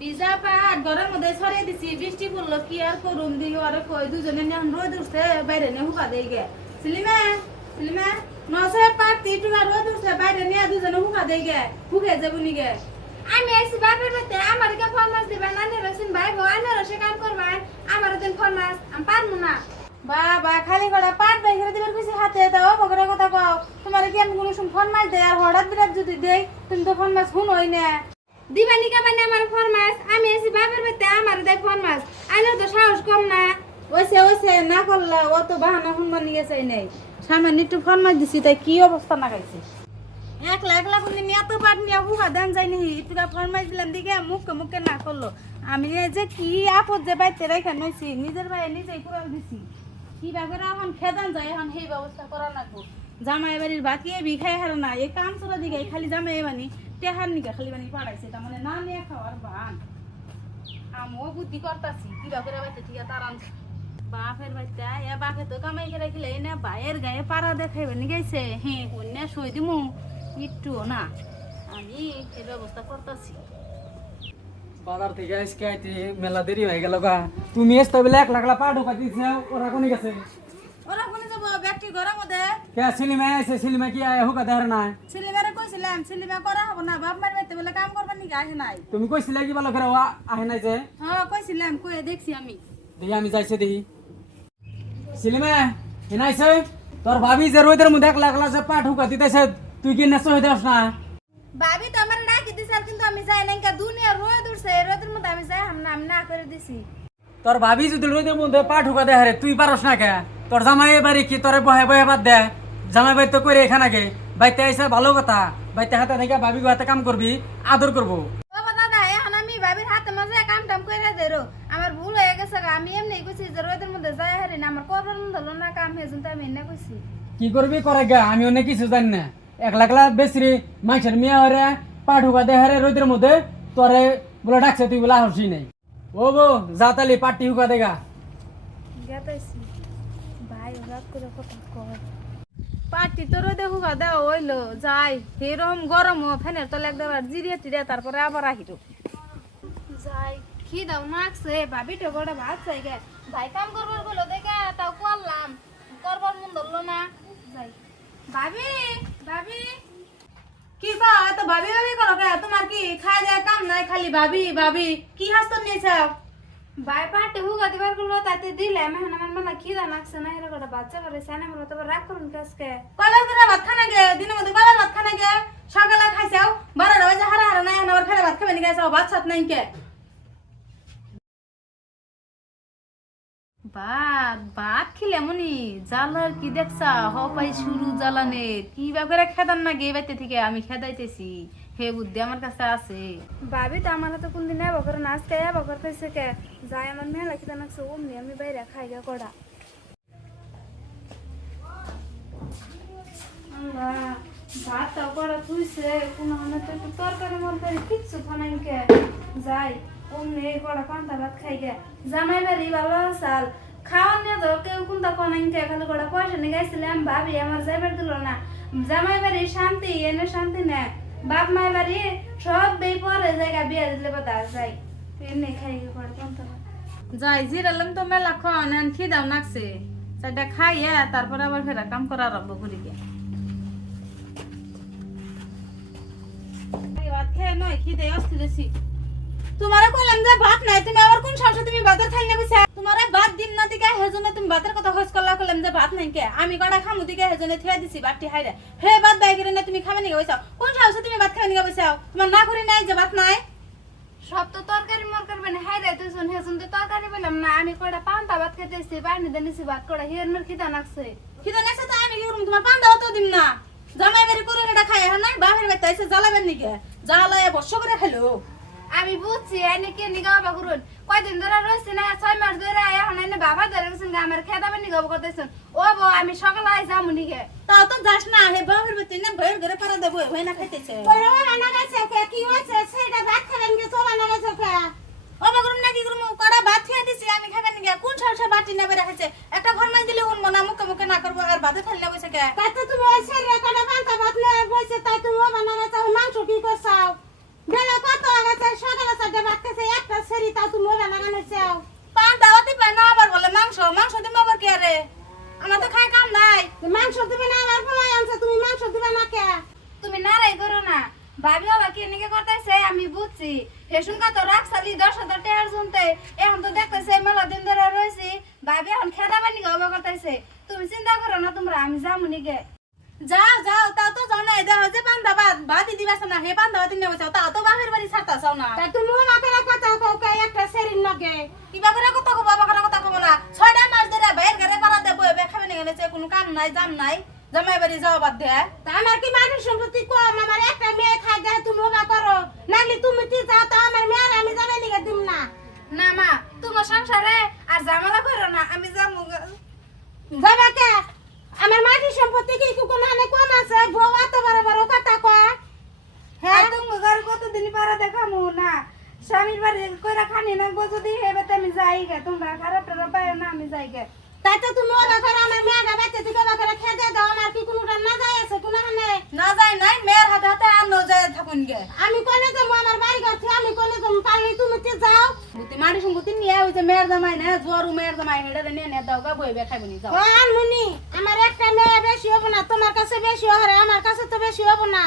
ভিজা পাট ঘরের মধ্যে ছড়িয়ে দিছি, বৃষ্টি পড়লো কি আর করুম দিই আরে কই দুজনে নিয়ে রোদ উঠছে বাইরে নিয়ে হুকা দেই গে সিলিমা সিলিমা নসে পাট তিটু আর রোদ উঠছে বাইরে নিয়ে দুজনে হুকা দেই গে হুকে যাবনি গে আমি আইছি বাপের বাড়িতে আমার কে ফরমাস দিবেন না রসিন ভাই আইনে রসে কাম করবেন আমার দিন ফরমাস আমি পারবো না বাবা খালি গড়া পাট বাইরে দিবার কইছি হাতে দাও বগরা কথা কও তোমার কি আমি কোনো ফোন মার দেই আর হঠাৎ বিরাট যদি দেই তুমি তো ফোন মাস শুনোই না দিবানি কা বানে আমার ফরমাস আমি আইছি বাপের বাড়িতে আমার দেখ ফরমাস আইনে তো সাহস কম না ওইসে না করলা ও তো বাহানা শুনবার নিয়ে চাই নাই সামান্য একটু ফোন মার দিছি তাই কি অবস্থা না গাইছে একলা একলা বলি নিয়ে তো পাট নিয়ে হুকা দেন যায়নি একটু ফোন মার দিলাম দিকে মুখে না করলো আমি যে কি আপদ যে বাইতে রেখে নইছি নিজের ভাই নিজেই পুরা দিছি কি ব্যাপারে এখন খেদান যায় এখন সেই ব্যবস্থা করা লাগবো জামাই বাড়ির বাকি বিখাই হার না এই কাম চলা দিকে খালি জামাই বানি টেহার নিকে খালি বানি পাড়াইছে তার মানে না নিয়ে খাওয়ার বান আমিও বুদ্ধি করতাছি কি ব্যাপারে বাইতে ঠিক আছে তারান বাপের বাচ্চা এ বাপে তো কামাই করে রাখিলে না বাইয়ের গায়ে পাড়া দেখাইবে নি গেছে হ্যাঁ কন্যা সই দিমু একটুও না আমি এই ব্যবস্থা করতেছি বাজার থেকে আজকে আইতে মেলা দেরি হয়ে গেল গা তুমি আসতে বেলা 1 লাখ পা ঢোকা দিছ ওরা কোনে গেছে ওরা কোনে যাব ব্যক্তি ঘরের মধ্যে কে সিলিমা আছে সিলিমা কি আয় হুকা দেহর না ছেলেবেরে কইছিলাম ছেলেমা করা হবো না বাপ মার বাইতে বলে কাম করবার নিকে আসে নাই তুমি কইছিলে কি ভালো করে আহে নাই যে হ্যাঁ কইছিলাম কই দেখছি আমি দেখি আমি যাইছে দেখি সিলিমা এনাইছে তোর ভাবি যে রোদের মধ্যে 1 লাখ যে পা ঢোকা দিতেছে তুই কি নেছো হইতে আস না ভাবি তো আমার ডাকি দিছাল কিন্তু আমি যাই না কা দুনিয়া রোদ উঠছে রোদের মধ্যে আমি যাই আমি না করে দিছি তোর ভাবি যদি রোদের মধ্যে পা ঢোকা দেয় রে তুই পারস না কে তোর জামাই বাড়ি কি তোরে বহে বহে বাদ দে জামাই বাড়ি তো করে এখানে গে বাইতে আইসা ভালো কথা বাইতে হাতে থেকে ভাবি হাতে কাম করবি আদর করবো ও দাদা এখন আমি ভাবির হাতে মাঝে কাম টাম করে দেরো আমার ভুল হয়ে গেছে আমি এমনি কইছি যে রোদের মধ্যে যাই হারি না আমার করবার মন হলো না কাম হেজুন তো আমি এনে কইছি কি করবি করে গা আমি অনেক কিছু জানি না 1 লাখ বেশি মাইসের মেয়ে হরে পা ঢোকা দেয় রে রোদের মধ্যে তোরে বলে ডাকছে তুই বলে হাসি নাই ও বো যা তালি পাটি হুকা দেগা গেতাইছি ভাই রাত করে কথা কর পাটি তো রোদে হুকা দেওয়া হইলো যাই সেরকম গরম ফ্যানের তলে একবার জিরিয়ে টিরিয়ে তারপরে আবার আহিল যাই কি দাও নাকছে ভাবি তো বড় ভাত চাই গে ভাই কাম করবার বলো দেখে তাও করলাম করবার মন ধরলো না যাই ভাবি ভাবি কি কো এত ভাবি ভাবি করো কে তোমার কি খাই দেয়া কাম নাই খালি ভাবি ভাবি কি হাসতো নিয়েছে ভাই পাটে হুগা দিবার গুলো তাতে দিলে আমি আমার মনে কি দা নাকছে না এর গোটা বাচ্চা করে সানে মরো তো রাগ করুন কাজকে কয়বার করে ভাত খানা গে দিনের মধ্যে কয়বার ভাত খানা গে সকালে খাইছাও 12টা বাজে হারা হারা নাই এখন আবার খালে ভাত খাবে নি গাইছাও ভাত সাত নাই কে ভাত ভাত খেলে মনি জ্বালার কি দেখছা হপাই শুরু জ্বালানে কি ব্যাপারে খেদান না গে বাইতে থেকে আমি খেদাইতেছি হে বুদ্ধি আমার কাছে আছে ভাবি তো আমার তো কোনদিন এবার করে নাচতে এবার করতেছে কে যাই আমার মেলা কি নাকছে অমনি আমি বাইরে খাই গে কড়া ভাতটা করা তুইছে কোনো মানে তো একটু তরকারি মরকারি কিচ্ছু খানাই কে যাই অমনি কড়া পান্তা ভাত খাই গে জামাই বাড়ি ভালো চাল খাওয়ার নিয়ে তো কেউ কোনটা কোনাই কে খালি কড়া পয়সা নিয়ে গেছিলাম ভাবি আমার যাইবার দিল না জামাই বাড়ি শান্তি এনে শান্তি না বাপ মায়ের বাড়ি সব বেই পরে জায়গা বিয়ে দিলে বা যাই এমনি খাই গে কড়া পান্তা ভাত যাই জিরালাম তো মেলা খাওয়ান এখন খিদাও নাকছে সেটা খাইয়া তারপরে আবার ফেরা কাম করা আরম্ভ করি গে ভাত খেয়ে নয় খিদে অস্থিরেছি তোমারে কইলাম যে ভাত নাই তুমি আবার কোন সাহসে তুমি ভাতের খাই না কইছা তোমারে ভাত দিন না দিকে হেজনে তুমি ভাতের কথা হইছ করলা কইলাম যে ভাত নাই কে আমি কড়া খামু দিকে হেজনে থিয়া দিছি বাটি হাইরা হে ভাত দাই করে না তুমি খাবে নি কইছা কোন সাহসে তুমি ভাত খাবে নি কইছা তোমার না করি নাই যে ভাত নাই সব তো তরকারি মরকারি মানে হাই রে তুই শুন হেসুন তো তরকারি বললাম না আমি কড়া পান্তা ভাত খেতেছি পানি দেনিছি ভাত কড়া হিয়ার মর খিদা নাকছে খিদে নাকছে তো আমি কি করব তোমার পান দাও তো দিম না জামাই বাড়ি করে এটা খাই হ্যাঁ না বাপের বাড়ি তাইছে জ্বালাবেন নি কে জ্বালায় বর্ষ করে খাইলো আমি বুঝছি এনে কে নিগাও বাগুরুন কয়দিন ধরে রইছে না 6 মাস ধরে এখন এনে বাবা ধরে গেছেন আমার খেদাবে নিগাও করতেছেন ও বো আমি সকালে আই যামু নিগে তাও তো যাস না হে বাপের বাড়ি না ভয়ের ঘরে পারা দেবো হই না খাইতেছে তোরা রান্না গেছে কে কি হইছে সেটা ভাত খাবেন কে তোরা রান্না গেছে কে ও বাগরুম না কি করমু কড়া ভাত খেয়ে দিছি আমি খাবেন নি কোন সাহসে বাটি নেবে রাখছে একটা ঘর মাই দিলে উন মনা মুখে মুখে না করবো আর ভাতে খাইলে না বসে কে তাই তো তুমি ওই সেরে কড়া পান্তা ভাত লয়ে বসে তাই তুমি বানানা চাও মাংস কি করছাও বেলা কত আগে সকালে সাথে ভাত খেছে দাও পান্তা ভাতই পাই না আবার বলে মাংস মাংস দিবে আবার কে রে আমার তো খাই কাম নাই মাংস দিবে না আমার ফলাই আনছে তুমি মাংস দিবে না কে তুমি নারাই করো না ভাবি বাবা কে নিকে করতেছে আমি বুঝছি হেসুনকা তো রাখছালি 10,000 টাকার জুনতে এখন তো দেখতেছে মেলা দিন ধরে রয়েছি ভাবি এখন খেদা বানি গাওয়া করতেছে তুমি চিন্তা করো না তোমরা আমি যাবো নিকে যাও যাও তাও তো যাও না দেখ যে পান্তা ভাত ভাতই দিবাস না হে পান্তা ভাত নিয়ে বসে তাও তো বাপের বাড়ি ছাড়তা চাও না তা তুমি আমাকে কথা কও কে একটা সেরিন লগে কিবা করে কথা কব বাবা করে কথা কব না 6টা মাস ধরে বাইরে ঘরে পাড়া দেব এবে খাবে না গেছে কোনো কাম নাই জাম নাই জামাই বাড়ি যাওয়া বাদ দে তা আমার কি মাটির সম্পত্তি কম আমার একটা মেয়ে খাই দেয় তুমি ওবা করো নাহলে তুমি কি যাও তো আমার মেয়ের আমি যাবে নিকে দিম না না মা তোমার সংসারে আর ঝামেলা করো না আমি যাবো যাবা কে আমার মাটির সম্পত্তি কি কোনো হানে কম আছে বউ এত বড় বড় কথা কয় হ্যাঁ তুমি ঘর কতদিন পারা দেখামু না স্বামীর বাড়ি কইরা খানি না গো যদি হেবে আমি যাই গে তোমরা খারাপ টারা পায় না আমি যাই গে তাই তো তুমি ওবা করে আমার মেয়েটা বাচ্চা থেকে ওবা করে খেতে দাও আমার কি কোনোটা না যায় আছে কোনো হানে না যাই নাই মেয়ের হাতে হাতে আর ন যায় থাকুন গে আমি কোনে যাবো আমার বাড়ি ঘর থেকে আমি কোনে যাবো পারলে তুমি কি যাও বুতি মাটি সম্পত্তি নিয়ে ওই যে মেয়ের জামাই না জোয়ারু মেয়ের জামাই হেডে নিয়ে নে দাও গা বইবে খাইব নি যাও ও আনমুনি আমার একটা মেয়ে বেশি হবে না তোমার কাছে বেশি হবে আমার কাছে তো বেশি হবে না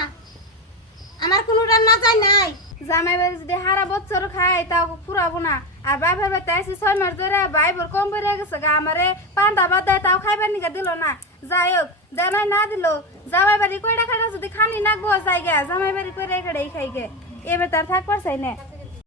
আমার কোনোটা না যায় নাই জামাই বাড়ি যদি হারা বছর খাই তাও ফুরাবো না আর বাপের বাড়িতে আসি 6 মাস ধরে ভাইবোর কম বেড়ে গেছে গা আমারে পান্তা ভাত দেয় তাও খাইবার নিকে দিল না যাই হোক জামাই না দিল জামাই বাড়ি কইরা খাইটা যদি খানি নাকবো যাই গে জামাই বাড়ি কইরা এখানেই খাই গে এবার তার থাকবার চাই না